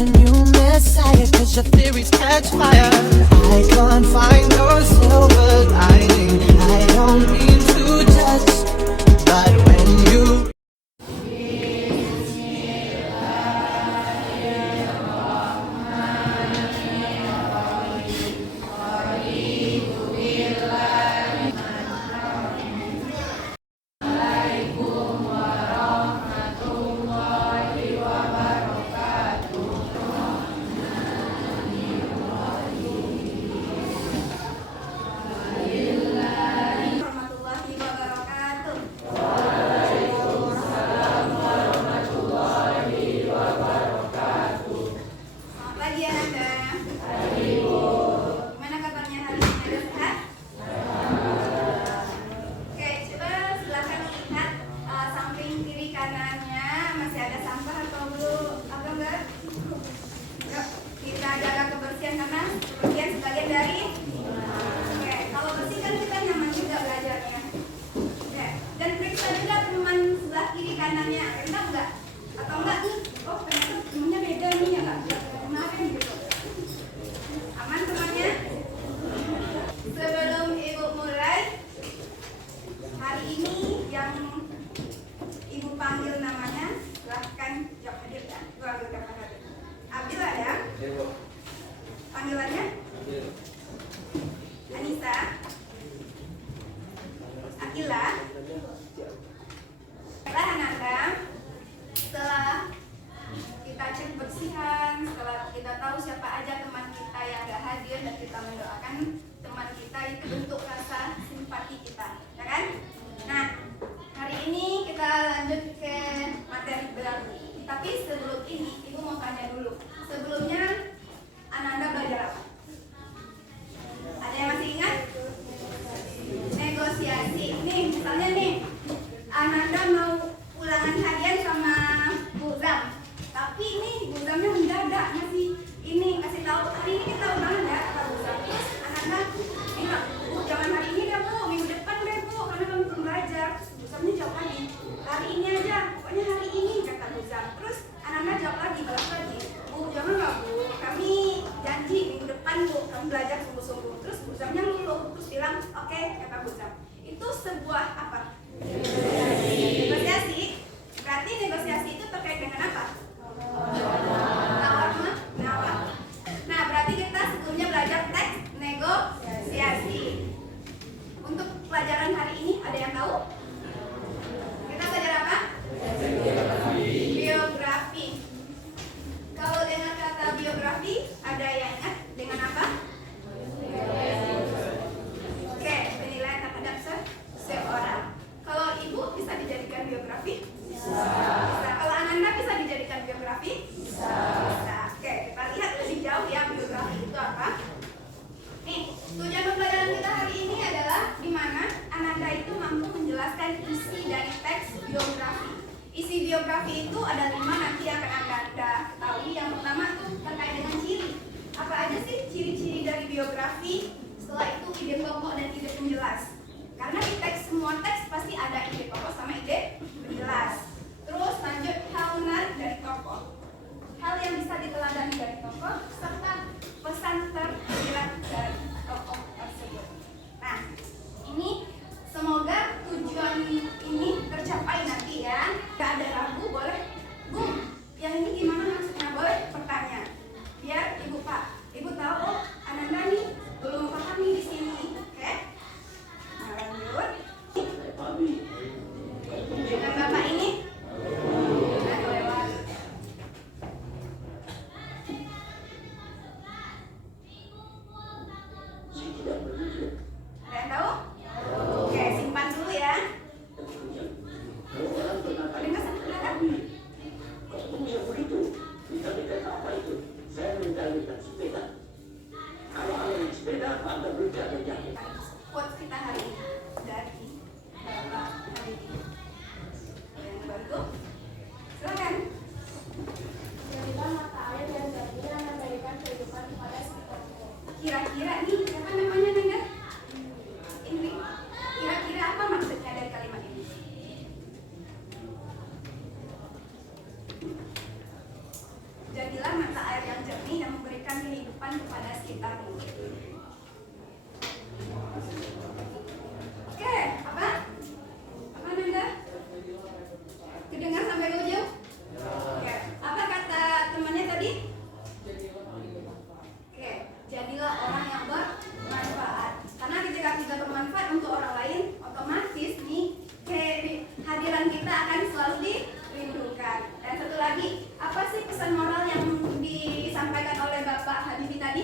a new messiah, cause your theories catch fire. I can't find no silver lining. I don't mean to judge, but when you warahmatullahi wabarakatuh. Selamat pagi Ananda. Gimana kabarnya hari ini? Ada sehat? Oke, coba silakan lihat samping kiri kanannya masih ada sampah atau belum? Atau enggak? Yuk, kita jaga kebersihan karena kebersihan sebagian dari. Oke, kalau bersih kan kita nyaman juga belajarnya. Oke, dan periksa juga teman sebelah kiri kanannya, enak enggak? Atau enggak nih? Oh, ternyata temennya beda nih ya enggak? Kemarin gitu. Aman temannya? Sebelum Ibu mulai, hari ini yang Ibu panggil namanya, silahkan jawab hadir ya. Ibu ambil gambar hadir. Abdillah ya? Panggilannya? Anissa, Akila, setelah Ananda, setelah kita cek bersihan, setelah kita tahu siapa aja teman kita yang gak hadir dan kita mendoakan teman kita, itu bentuk rasa simpati kita, ya kan? Nah, hari ini kita lanjut ke materi berarti. Tapi sebelum ini, Ibu mau tanya dulu. Sebelumnya, Ananda belajar apa? Ada yang masih ingat? Negosiasi. Nih, misalnya nih, Ananda mau ulangan harian sama Bu Zam. Tapi ini Bu Zamnya mendadak masih ini kasih tahu hari ini kita ulangan ya kata Bu Zam. Terus Ananda bilang, Bu jangan hari ini deh Bu, minggu depan deh Bu, karena kami belum belajar. Bu Zamnya jawab lagi, hari ini aja, pokoknya hari ini kata Bu Zam. Terus Ananda jawab lagi, balas lagi, Bu jangan nggak Bu, kami janji minggu depan Bu, kami belajar sungguh-sungguh. Terus Bu Zamnya luluh, terus bilang, oke, kata Bu Zam. Itu sebuah apa? Negosiasi. Berarti negosiasi itu terkait dengan apa? Tawar menawar. Nah, berarti kita sebelumnya belajar teks negosiasi. Untuk pelajaran hari ini ada yang tahu? Kita belajar apa? Biografi. Kalau dengar kata biografi, ada yang ingat dengan apa? Oke, penilaian terhadap seseorang. Kalau Ibu bisa dijadikan biografi? Bisa. Kalau Ananda bisa dijadikan biografi? Bisa. Oke, kita lihat lebih jauh ya biografi itu apa. Nih, tujuan pembelajaran kita hari ini adalah di mana Ananda itu mampu menjelaskan isi dari teks biografi. Isi biografi itu ada 5 nanti akan Anda ketahui. Yang pertama tuh terkait dengan ciri. Apa aja sih ciri-ciri dari biografi? Setelah itu ide pokok dan ide penjelas. Karena di teks semua teks pasti ada ide pokok sama ide penjelas. Terus lanjut hal menarik dari tokoh. Hal yang bisa diteladani dari tokoh serta pesan tersirat dari tokoh tersebut. Nah, ini semoga tujuan ini tercapai nanti ya. Gak ada ragu, boleh Bu, yang ini gimana maksudnya? Boleh bertanya. Biar Ibu Pak, Ibu tahu oh Ananda nih belum paham nih di sini. Oke? Nah, lanjut. Dengan Bapak ini lewat. Ada yang tahu? Oke, simpan dulu ya. Dengar silakan. Quotes kita hari ini dari Bapak hari ini. Yang bantu? Silakan. Jadilah mata air yang jernih yang memberikan kehidupan kepada sekitarmu. Kira-kira nih, siapa namanya Nanda? Ini kira-kira apa maksudnya dari kalimat ini? Jadilah mata air air yang jernih yang memberikan kehidupan kepada sekitarnya. Oke, apa? Apa Nanda? Kedengar sampai ujung? Oke, apa kata temannya tadi? Oke, jadilah orang yang bermanfaat. Karena ketika kita bermanfaat untuk orang lain, otomatis nih kehadiran kita akan selalu dirindukan. Dan satu lagi, apa sih pesan moral yang disampaikan oleh Bapak Habibie tadi?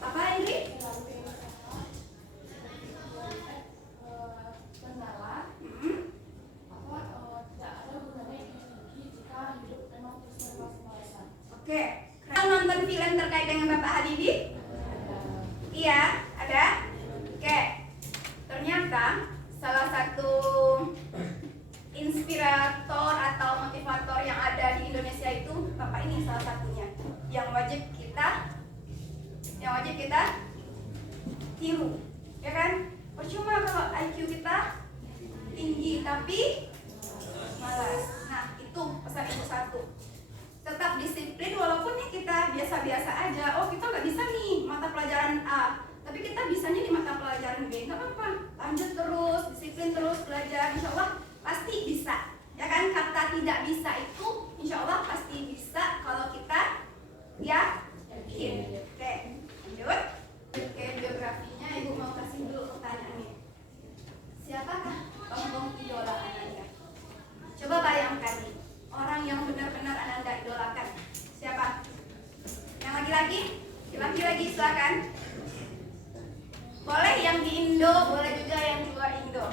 Apa Indri? Oke, kalian nonton film terkait dengan Bapak Habibie? Iya, ada? Oke, ternyata salah satu inspirator atau motivator yang ada di Indonesia itu Bapak ini salah satunya yang wajib kita tiru, ya kan? Percuma kalau IQ kita tinggi tapi malas. Nah, itu pesan ibu satu. Tetap disiplin walaupun nih kita biasa-biasa aja. Oh, kita nggak bisa nih mata pelajaran A, tapi kita bisanya di mata pelajaran B. Nggak apa-apa, lanjut terus, disiplin terus belajar. Insya Allah pasti bisa, ya kan? Kata tidak bisa itu insya Allah pasti bisa kalau kita yakin. Oke, lanjut. Oke, biografinya ibu mau kasih dulu pertanyaannya. Siapakah tokoh idola Ananda? Coba bayangkan nih, orang yang benar-benar Ananda idolakan. Siapa? Yang laki-laki? Laki-laki silakan. Boleh yang di Indo, boleh juga yang di luar Indo.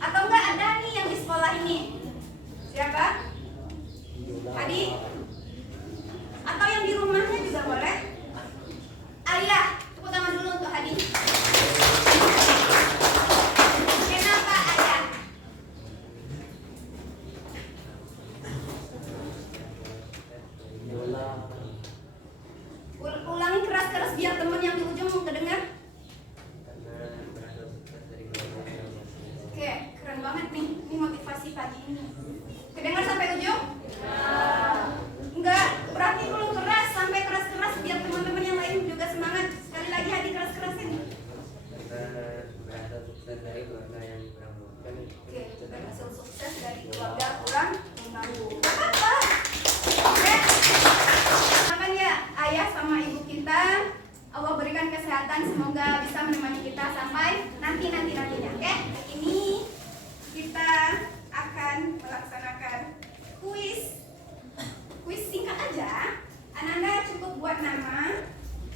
Atau enggak ada nih yang di sekolah ini? Siapa? Adi? Atau yang di rumahnya juga boleh? Ayah, tepuk tangan dulu untuk Adi. Kenapa ayah? Ulangi keras-keras biar teman yang di ujung kedengar. Oke, keren banget nih. Ini motivasi pagi ini. Kedengar sampai ujung? Enggak, berarti belum keras. Sampai keras-keras biar teman-teman yang lain juga semangat. Sekali lagi Hadi keras-kerasin. Oke, berhasil sukses dari keluarga kurang mengganggu. Apa-apa? Oke. Makan ya ayah sama ibu kita. Allah berikan kesehatan, semoga bisa menemani kita sampai nantinya. Oke, ini kita akan melaksanakan kuis singkat aja. Ananda cukup buat nama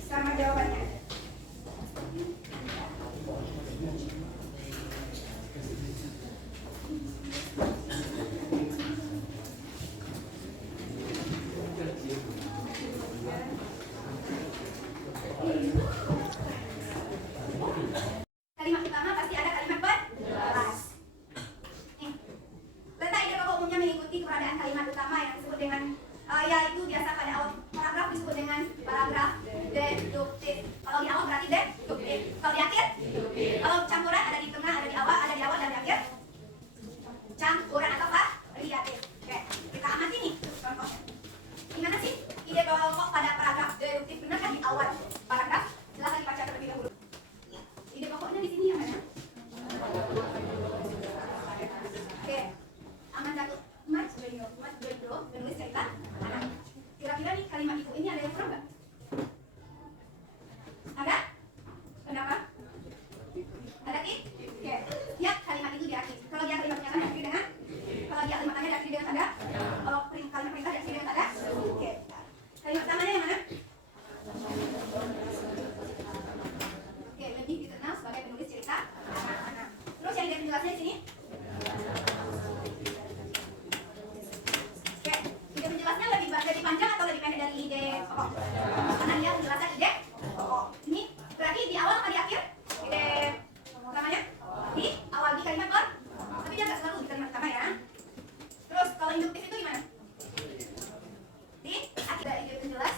sama jawabannya. Kalimat pertama pasti ada kalimat berjelas. Letak ide pokok umumnya mengikuti keberadaan kalimat utama yang disebut dengan yaitu biasa pada awal paragraf disebut dengan paragraf deduktif. Kalau di awal berarti deduktif. Kalau di akhir, kalau campuran ada di tengah, ada di awal dan di akhir. Campuran atau variatif. Oke, kita amati nih contohnya. Gimana sih ide pokok pada paragraf deduktif? Benar kan di awal paragraf? Silahkan dibaca terlebih dahulu. Ide pokoknya di sini ya kan? Oke, aman satu. Mas Bro, menulis cerita anak. Kira-kira nih kalimat ibu ini ada yang kurang nggak? Ada? Kenapa? Ada Ki? Oke, lihat kalimat itu diakhiri. Kalau dia kalimat pernyataan diakhiri dengan? Kalau dia kalimat tanya diakhiri dengan ada? Kalau kalimat perintah diakhiri dengan ada? Oke. Kalimat tamanya yang mana? Oke, lebih dikenal sebagai penulis cerita anak-anak. Terus yang penjelasannya di sini? Oke, ide penjelasnya lebih panjang atau lebih pendek dari ide pokok? Karena dia menjelaskan ide pokok. Ini berarti di awal atau di akhir? Ide namanya? Di awal di kalimat per? Tapi dia nggak selalu di kalimat pertama ya. Terus kalau induktif itu gimana? Di akhir ada ide penjelas,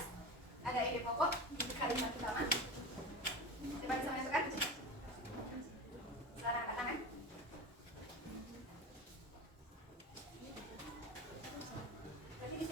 ada ide pokok di kalimat utama. Coba bisa masukkan? Sekarang angkat tangan. Berarti di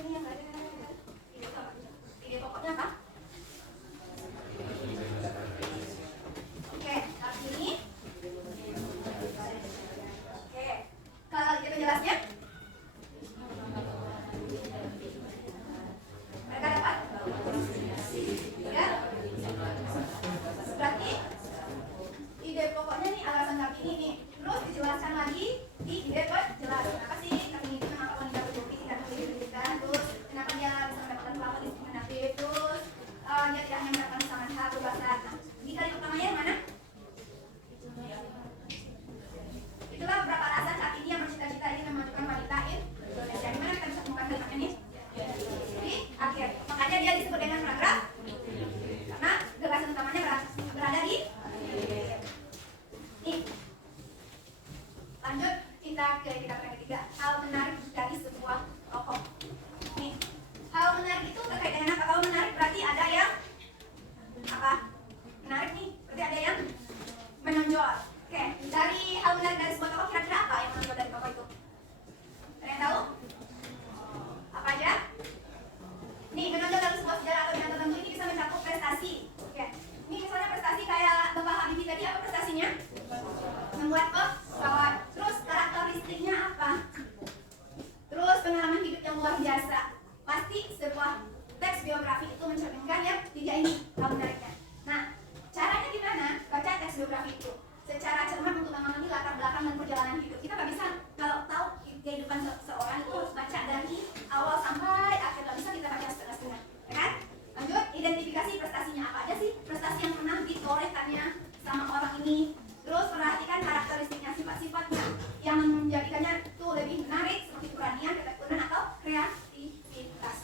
luar biasa. Pasti sebuah teks biografi itu mencerminkan ya tiga ini hal menariknya. Nah, caranya gimana baca teks biografi itu? Secara cermat untuk memahami latar belakang dan perjalanan hidup. Kita nggak bisa kalau tahu kehidupan seseorang itu harus baca dari awal sampai akhir. Nggak bisa kita baca setengah-setengah, ya kan? Lanjut, identifikasi prestasinya apa aja sih? Prestasi yang pernah ditorehkannya sama orang ini. Terus perhatikan karakteristiknya, sifat-sifatnya yang menjadikannya itu lebih menarik seperti keberanian, ketekunan atau kreativitas.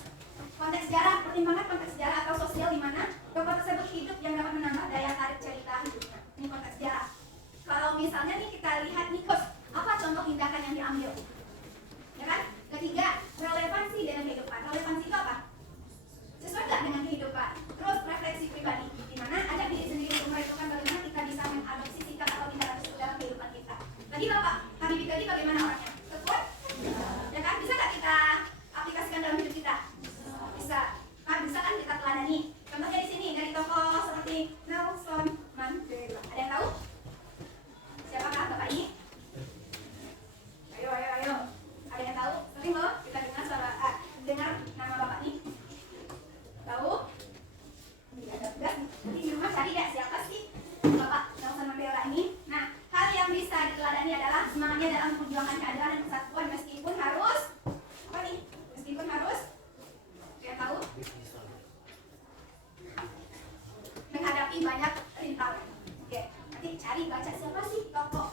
Konteks sejarah, pertimbangan konteks sejarah atau sosial di mana tokoh tersebut hidup yang dapat menambah daya tarik cerita hidupnya. Ini konteks sejarah. Kalau misalnya nih kita lihat Nikos, apa contoh tindakan yang diambil? Ya kan? Ketiga, relevansi dengan kehidupan. Relevansi itu apa? Sesuai nggak dengan kehidupan? Terus refleksi pribadi, di mana ajak diri sendiri untuk menentukan bagaimana kita bisa mengadopsi sikap atau tindakan tersebut dalam kehidupan kita. Tadi Bapak, Habibie tadi bagaimana orangnya? Tekun? Ya kan? Bisa nggak kita aplikasikan dalam hidup kita? Bisa. Nah, bisa kan kita teladani. Contohnya di sini dari tokoh seperti Nelson Mandela. Ada yang tahu? Siapakah Bapak ini? Ayo. Ada yang tahu? Sering loh kita dengar dengar nama Bapak ini. Tahu? Tidak ada tugas. Nanti di rumah cari ya siapa sih Bapak Nelson Mandela ini. Nah, hal yang bisa diteladani adalah semangatnya dalam memperjuangkan keadilan dan persatuan meskipun harus apa nih? Meskipun harus dia tahu menghadapi banyak rintangan. Oke, nanti cari baca siapa sih tokoh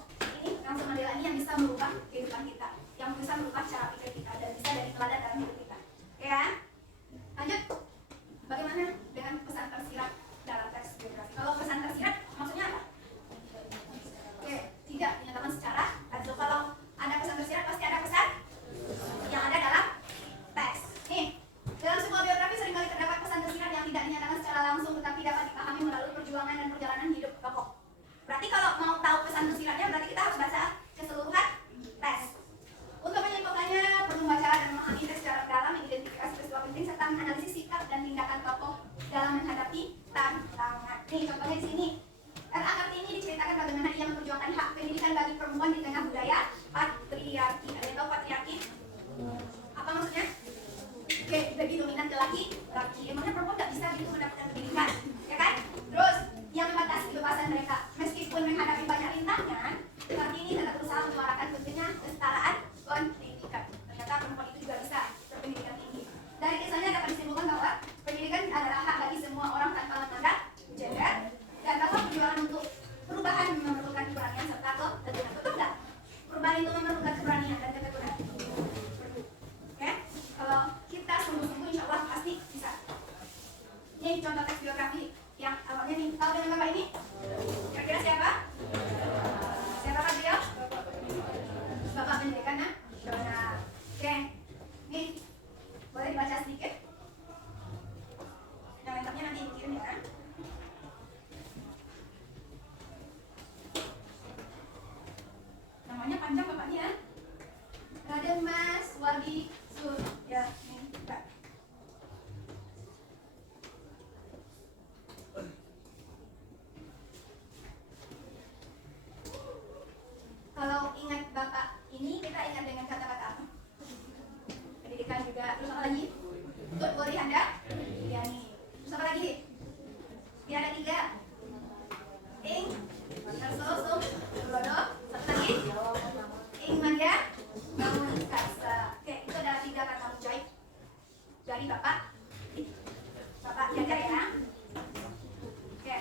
ini Nelson Mandela ini yang bisa merubah kehidupan kita, yang bisa merubah cara pikir kita dan bisa dari teladan dalam hidup kita. Ya, lanjut. Bagaimana dengan pesan tersirat dalam teks biografi? Kalau pesan tersirat maksudnya apa? Oke, tidak dinyatakan secara langsung. Kalau ada pesan tersirat pasti ada pesan yang ada dalam teks. Nih, dalam sebuah biografi seringkali terdapat pesan tersirat yang tidak dinyatakan secara langsung tetapi dapat dipahami melalui perjuangan dan perjalanan hidup tokoh. Berarti kalau mau tahu pesan tersiratnya berarti kita harus baca keseluruhan teks. Untuk menyimpulkannya perlu membaca dan memahami teks secara mendalam, mengidentifikasi peristiwa penting serta menganalisis sikap dan tindakan tokoh dalam menghadapi tantangan. Nih contohnya di sini. R.A. Kartini diceritakan bagaimana ia memperjuangkan hak pendidikan bagi perempuan di tengah budaya patriarki. Ada yang tahu patriarki? Apa maksudnya? Oke, lebih dominan ke laki-laki. Emangnya perempuan nggak bisa gitu mendapatkan pendidikan, ya kan? Terus yang membatasi kebebasan mereka, meskipun menghadapi banyak rintangan, Kartini tetap berusaha menyuarakan pentingnya kesetaraan pendidikan. Ternyata perempuan itu juga bisa berpendidikan tinggi. Dari kisahnya dapat disimpulkan bahwa pendidikan adalah hak bagi semua orang tanpa memandang gender dan bahwa perjuangan untuk perubahan memerlukan keberanian serta ketekunan. Betul nggak? Perubahan itu memerlukan keberanian dan ketekunan. Oke? Kalau kita sungguh-sungguh insya Allah pasti bisa. Ini contoh teks biografi yang awalnya nih. Tahu dengan Bapak ini? Kira-kira siapa? Siapa Pak beliau? Bapak Pendidikan Nasional. Oke. Nih, boleh dibaca sedikit? Yang lengkapnya nanti Ibu kirim ya. Namanya panjang Bapaknya ya. Raden Mas Wadi Surya Mitra. Kalau ingat Bapak ini, kita ingat dengan kata-kata apa? Pendidikan juga. Terus apa lagi? Tut Wori Handa Yani. Terus apa lagi? Dia ada 3. Ing Narso Sulodo. Satu lagi? Ing Manda Bangun Kasa. Oke, itu adalah 3 kata mujaib dari Bapak Ganjar ya. Oke.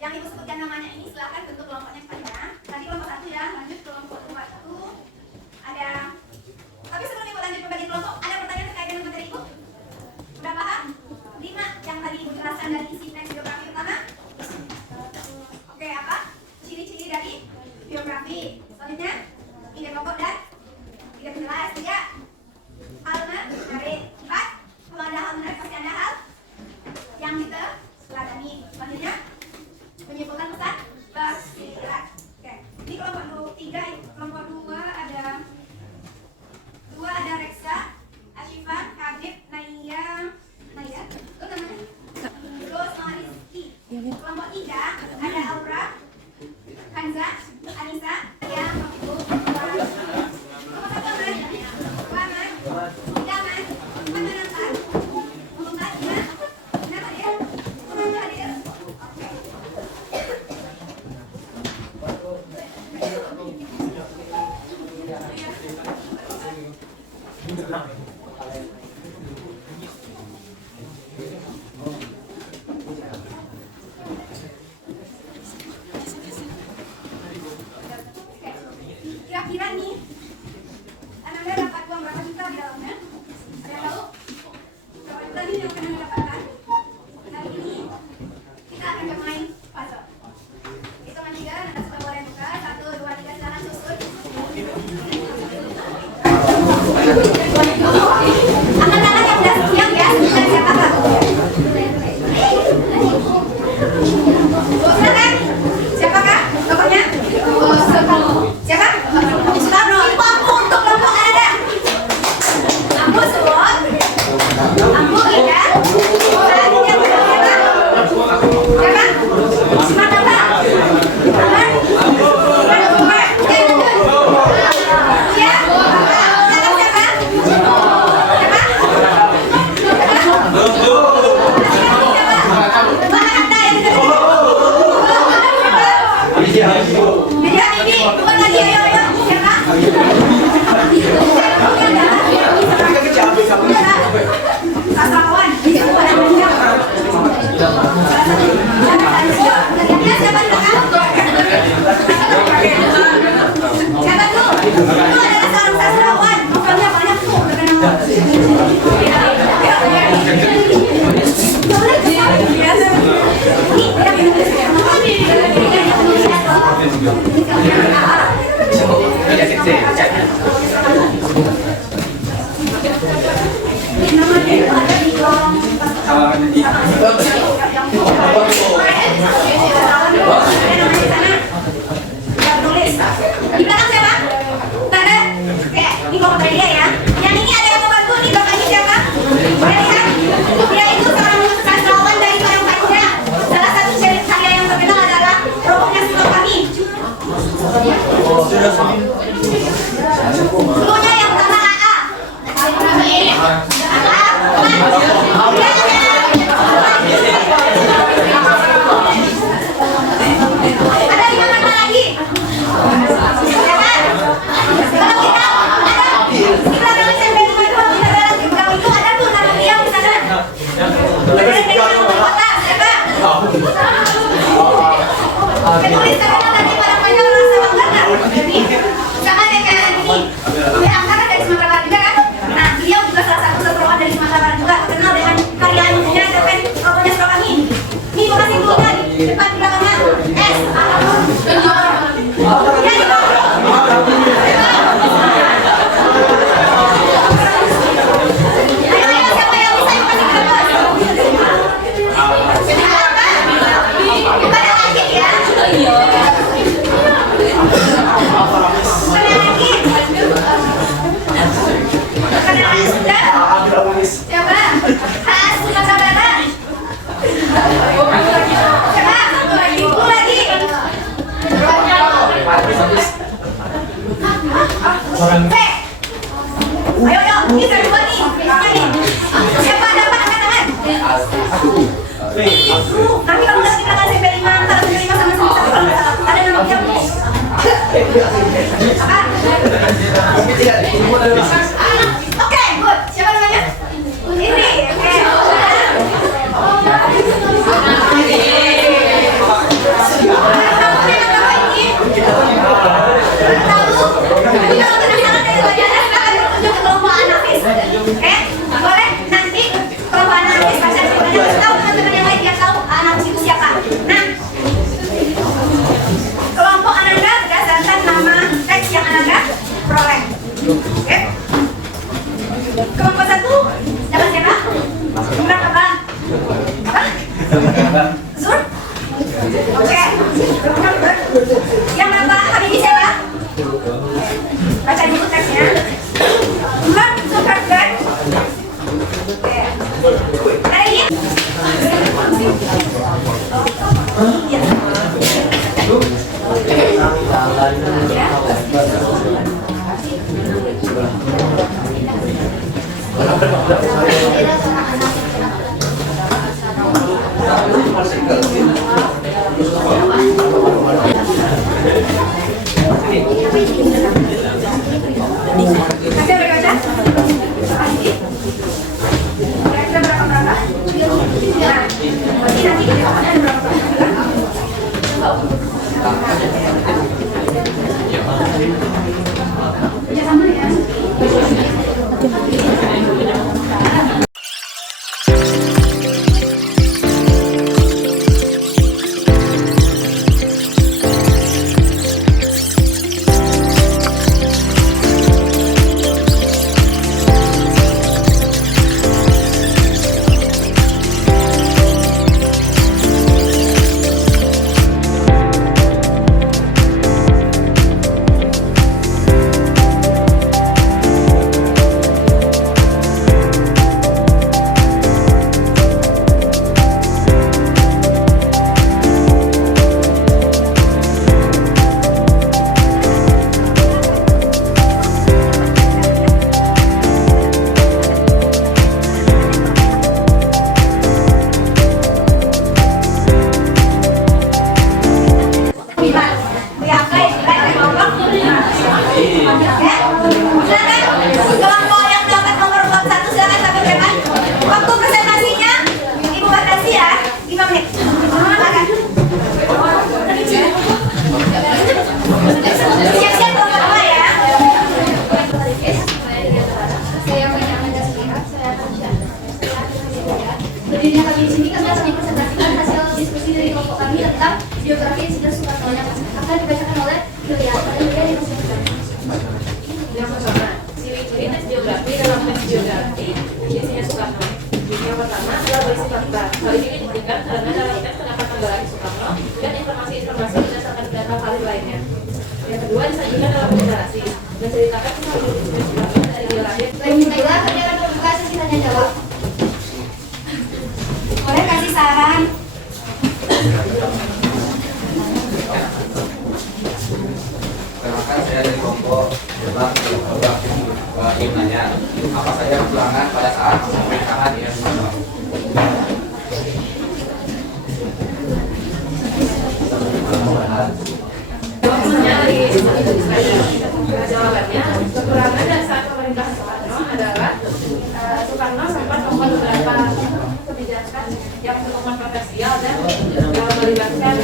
Yang Ibu sebutkan namanya ini silakan bentuk kelompoknya kepadanya. Tadi kelompok 1 ya, lanjut kelompok 1. Ada. Tapi sebelum Ibu lanjut membagi kelompok, ada pertanyaan terkait dengan materi Ibu? Udah paham? 5 yang tadi Ibu jelaskan dari isi teks biografi pertama. Oke, apa? Ciri-ciri dari biografi. Selanjutnya, ide pokok dan ide penjelas. 3. Hal menarik. 4. Kalau ada hal menarik pasti ada hal yang kita teladani. Selanjutnya, menyimpulkan pesan tersirat. Kira-kira nih, Ananda dapat uang berapa juta di dalamnya? Ada yang tahu? Berapa juta nih yang akan Anda dapatkan? Kali ini kita akan bermain puzzle. Hitungan 3, Anda semua boleh buka. 1, 2, 3, silakan susun. Angkat tangan yang sudah siap ya. Silakan siapa Pak? Silakan. Siapakah tokohnya? Siapa? Sutarno. Itu ampu untuk kelompok Anda. Ampu semua. Ampu Ida. Selanjutnya siapa? Siapa? Smart apa? Smart? Smart. Ya, siapa? Siapa? Beda ini, bukan lagi ayo siapa? Sasawan, siapa? Siapa tuh? Itu adalah seorang sastrawan. Novelnya banyak tuh. Di belakang siapa? Tanda? Oke, ini kelompok dia ya. Yang ini ada yang mau bantu nih, bapaknya siapa? Boleh lihat? Dia itu seorang sastrawan dari Parangpanca. Salah satu karya yang terkenal adalah Robohnya Silo Kami. Dulunya yang pertama AA. Ada 5 nama lagi. Kalau kita ada di belakang SMP 5 itu, di dalam belakang itu ada tuh nama dia di sana. Siapa? Penulis terkenal dari Parangpanca merasa bangga nggak? Sama deh kayak ini. Dia angkatan dari Sumatera Barat juga kan? Nah, beliau juga salah satu sastrawan dari Sumatera Barat juga, terkenal dengan karya-karyanya cerpen Robohnya Silo Kami. Ini gua kasih dulu kan, depan di belakangnya. S. Ya, di bawah. Ayo, siapa yang bisa yuk kasih ke bos? Bukan yang lagi ya. Bukan yang lagi. Bukan yang lagi sudah. Siapa? Khas Sumatera Barat. Siapa? Ibu lagi. Ayo, ini berdua nih. Siapa dapat angkat tangan? Nanti kamu kasih tangan SMP 5, antara SMP 5 sama SMP 1 kalau ada nama dia. Apa? Oke, good. Siapa namanya? Indri. Oke. Boleh nanti kelompok anarkis pasal sebenarnya tahu teman-teman yang lain biar tahu anarkis itu siapa. Nah, kelompok Ananda berdasarkan nama teks yang Ananda peroleh. Oke. Kelompok 1 dapat siapa? Jumlah apa? Apa? Zur? Oke. Yang dapat Habibi siapa? Baca dulu teksnya. Mark Zuckerberg. Oke. Ada ini? Ya. Masih ada baca? Berdirinya kami di sini, kami akan mempresentasikan hasil diskusi dari kelompok kami tentang biografi Insinyur Soekarno yang akan dibacakan oleh Julia. Yang pertama, ciri-ciri tes biografi dalam tes biografi Insinyur Soekarno. Yang pertama adalah berisi fakta. Hal ini dibuktikan karena dalam tes terdapat gambaran Soekarno dan informasi-informasi berdasarkan data valid lainnya. Yang kedua disajikan dalam deklarasi dan ceritakan kisah hidup Insinyur Soekarno dari biografi. Baiklah, kami akan membuka sesi tanya jawab. Boleh kasih saran? Perkenalkan, saya dari kelompok tentang biografi. Ingin nanya, apa saja kekurangan pada saat pemerintahan Insinyur Soekarno? Jawabannya jawabannya kekurangan dan saat pemerintahan Soekarno adalah Soekarno sempat membuat beberapa kebijakan yang cukup kontroversial dan melibatkan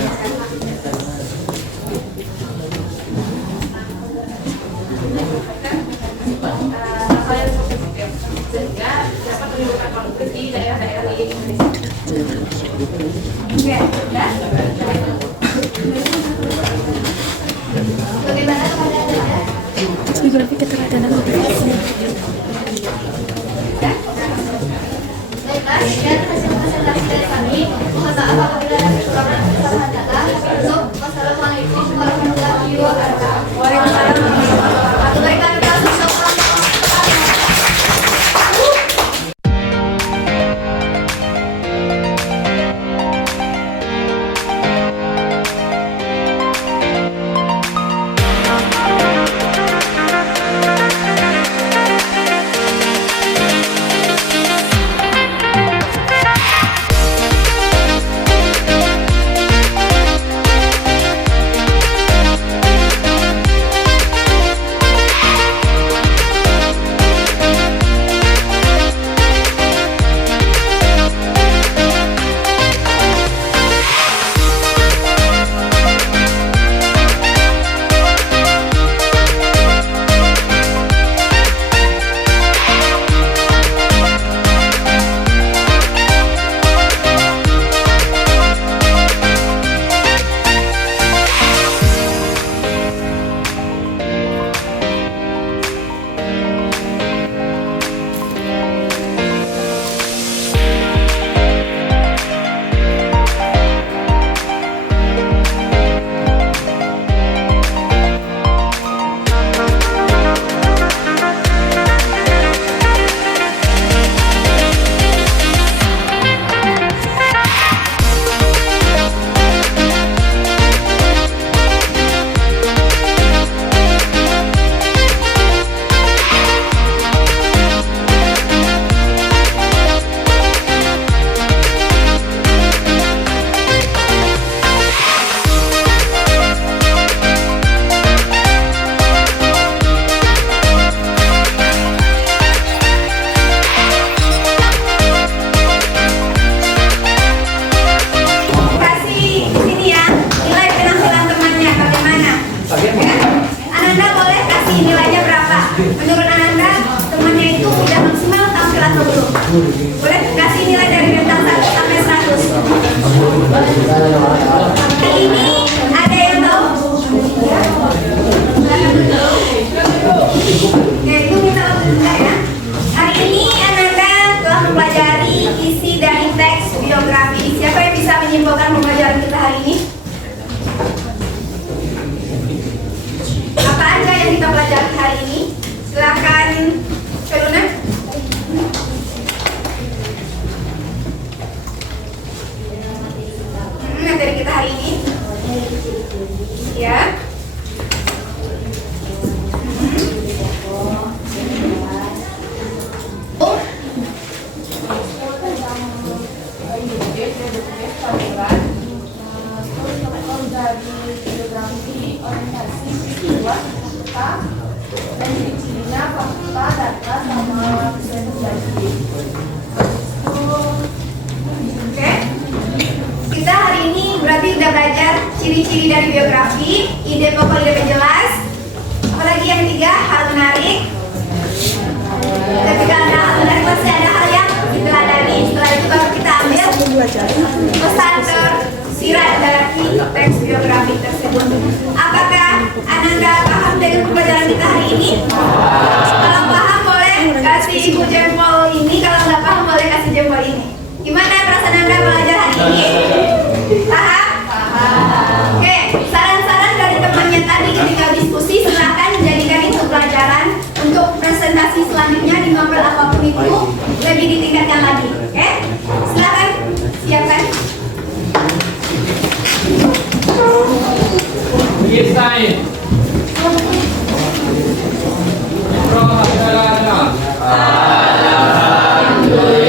hal yang sensitif sehingga dapat menimbulkan konflik di daerah-daerah di Indonesia. Oke, ya. Bagaimana kepada Anda? Biografi keteladanan motivasi. Baiklah, sekian hasil presentasi dari kami. Mohon maaf apabila ada kekurangan kesalahan data. Untuk wassalamualaikum warahmatullahi wabarakatuh. Waalaikumsalam warahmatullahi wabarakatuh. Berikan kita sukses. Boleh kasih nilai dari bintang 1 sampai 100. Hari ini ada yang tahu? Oke, itu minta waktu ya. Hari ini Ananda telah mempelajari isi dari teks biografi. Siapa yang bisa menyimpulkan pembelajaran kita hari ini? Apa aja yang kita pelajari hari ini? Silakan, Feluna. Materi kita hari ini, ya. Biografi, orientasi, peristiwa, fakta, dan ciri-cirinya, fakta, data, sama bisa terjadi. Oke. Kita hari ini berarti udah belajar ciri-ciri dari biografi, ide pokok ide penjelas. Apalagi yang ketiga, hal menarik. Ketika ada hal menarik pasti ada hal yang diteladani. Setelah itu baru kita ambil tafsiran dari teks biografi tersebut. Apakah Ananda paham dengan pelajaran kita hari ini? Kalau paham boleh kasih ibu jempol ini, kalau nggak paham boleh kasih jempol ini. Gimana perasaan Anda belajar hari ini? Paham? Oke, saran-saran dari temannya tadi ketika diskusi silahkan jadikan itu pelajaran untuk presentasi selanjutnya di novel apapun itu lebih ditingkatkan lagi. Oke, silahkan siapkan. Alhamdulillah.